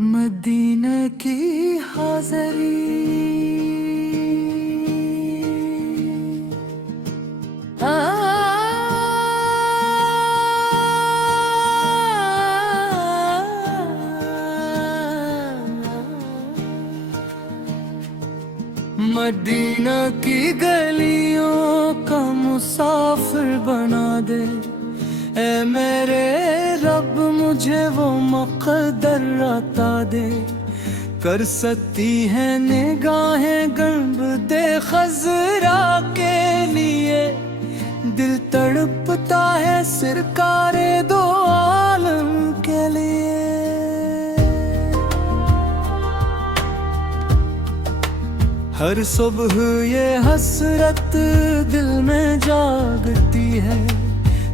مدینہ کی حاضری مدینہ کی گلیوں کا مسافر بنا دے اے میرے رب، مجھے وہ مقدر عطا دے۔ کر سکتی ہیں نگاہیں گنبد خضرا کے لیے، دل تڑپتا ہے سرکار دو عالم کے لیے۔ ہر صبح یہ حسرت دل میں جاگتی ہے،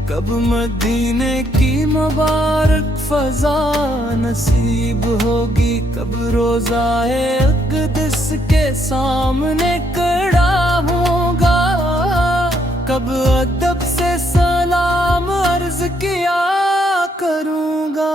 کب مدینے کی مبارک فضا نصیب ہوگی، کب روضۂ اقدس کے سامنے کھڑا ہوگا، کب ادب سے سلام عرض کیا کروں گا۔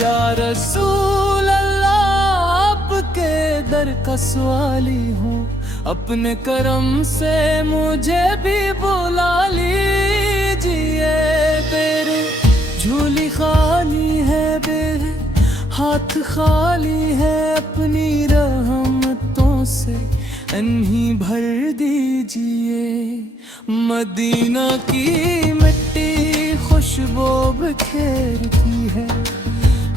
یا رسول اللہ، آپ کے در کا سوالی ہوں، اپنے کرم سے مجھے بھی بلا لیجئے۔ میرے جھولی خالی ہے، میرے ہاتھ خالی ہے، اپنی رحمتوں سے انہی بھر دیجئے۔ مدینہ کی مٹی خوشبو بکھیرتی ہے،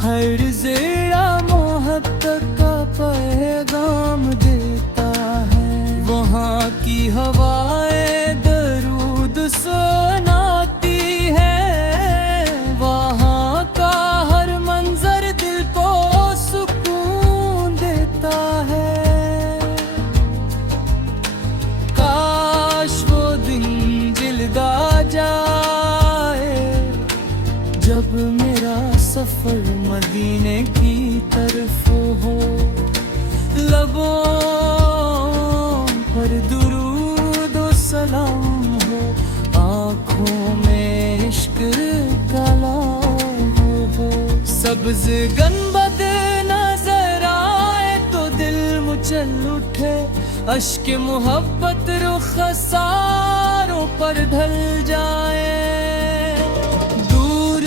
ہر ذرہ محبت کا پیغام دیتا ہے۔ وہاں کی ہوائیں درود سناتی ہے، وہاں کا ہر منظر دل کو سکون دیتا ہے۔ کاش وہ دن جلد آ جائے جب میرا سفر مدینے کی طرف ہو، لبوں پر درود و سلام ہو، آنکھوں میں عشق کا لام ہو۔ سبز گنبد نظر آئے تو دل مچل اٹھے، اشک محبت رخساروں پر ڈھل جائے۔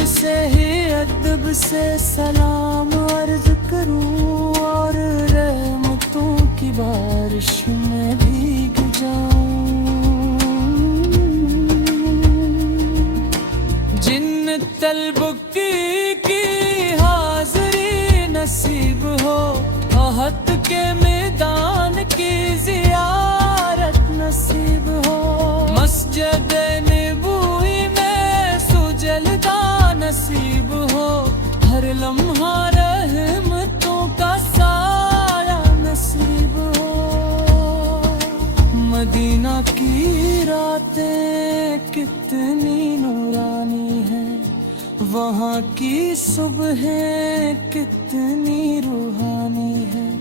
سے ہی ادب سے سلام عرض کروں، اور رحمتوں کی بارش میں بھیگ جاؤں۔ جن طلب کی حاضری نصیب ہو، احد کے میدان کی زیارت نصیب ہو، مسجد نبوی میں سجدہ نصیب ہو، ہر لمحہ رحمتوں کا سایہ نصیب ہو۔ مدینہ کی راتیں کتنی نورانی ہیں، وہاں کی صبحیں کتنی روحانی ہیں،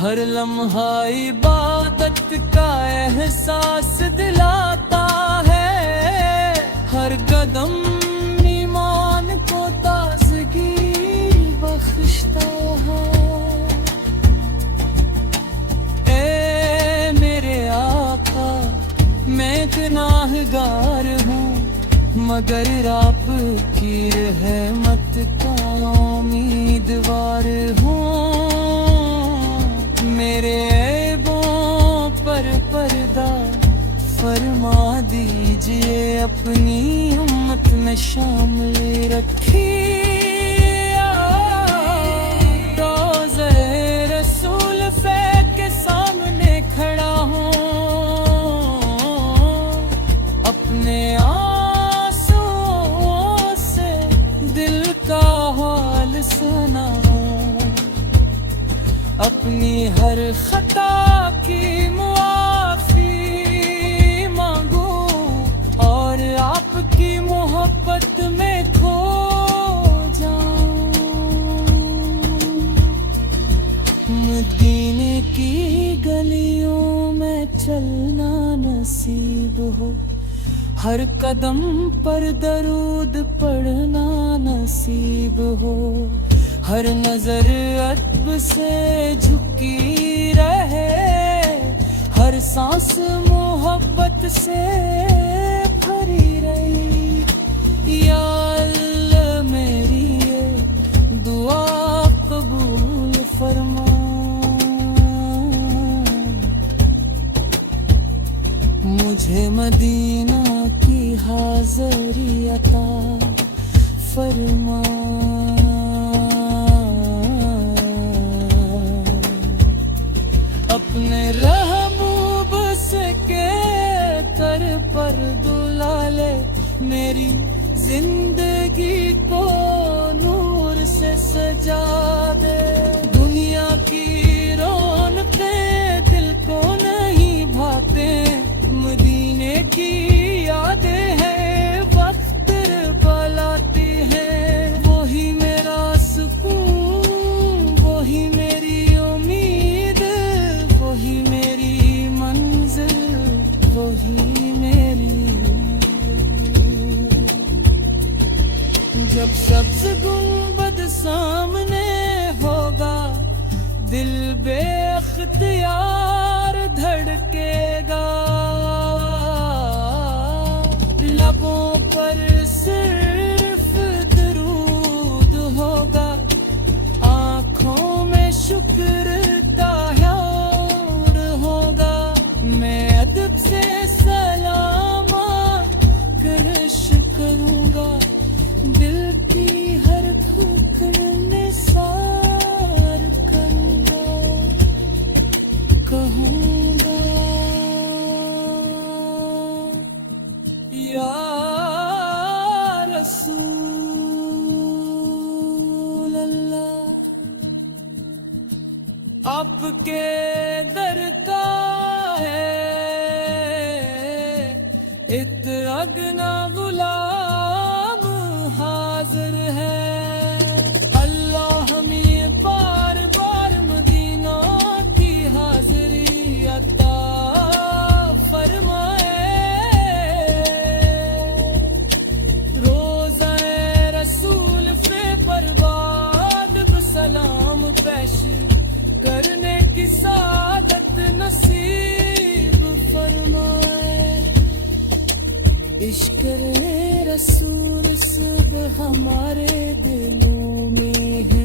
ہر لمحہ عبادت کا احساس دلاتا ہے، ہر قدم ایمان کو تازگی بخشتا ہے۔ اے میرے آقا، میں گناہگار ہوں، مگر آپ کی رحمت کا امیدوار ہوں۔ میرے عیبوں پر پردہ فرما دیجئے، اپنی امت میں شامل رکھیے۔ روضہ رسول فیض کے سامنے کھڑا ہوں، اپنے آنسوں سے دل کا حال سناؤں، اپنی ہر خطا کی معافی مانگوں، اور آپ کی محبت میں کھو جاؤں۔ مدینے کی گلیوں چلنا نصیب ہو، ہر قدم پر درود پڑھنا نصیب ہو، ہر نظر ادب سے جھکی رہے، ہر سانس محبت سے بھری رہی، یا اللہ میری یہ دعا قبول فرما، مجھے مدینہ کی حاضری عطا فرما، اپنے رحموب سے کے تر پر دلا لے، میری زندگی کو نور سے سجا دے، دنیا کی رونقیں دل کو نہیں بھاتے، مدینے کی یادیں ہیں وقت بلاتی ہیں، وہی میرا سکون، وہی میری امید، وہی میری منزل، وہی میری، جب سبز گنبد سامنے ہوگا دل بے اختیار دھڑکے گا، لبوں پر صرف درود ہوگا، آنکھوں میں شکر طاہر ہوگا، میں ادب سے سلام کرش کروں گا، دل کی ہر دھڑکن نثار کروں گا، کہوں گا یا رسول اللہ، آپ کے در کا ہے اتنا غلام حاضر ہے، اللہ ہمیں بار بار مدینہ کی حاضری عطا فرمائے، روزہ رسول پہ برباد سلام پیش کرنے کی سعادت نصیب فرمائے، عشق رسول صبح ہمارے دلوں میں ہے،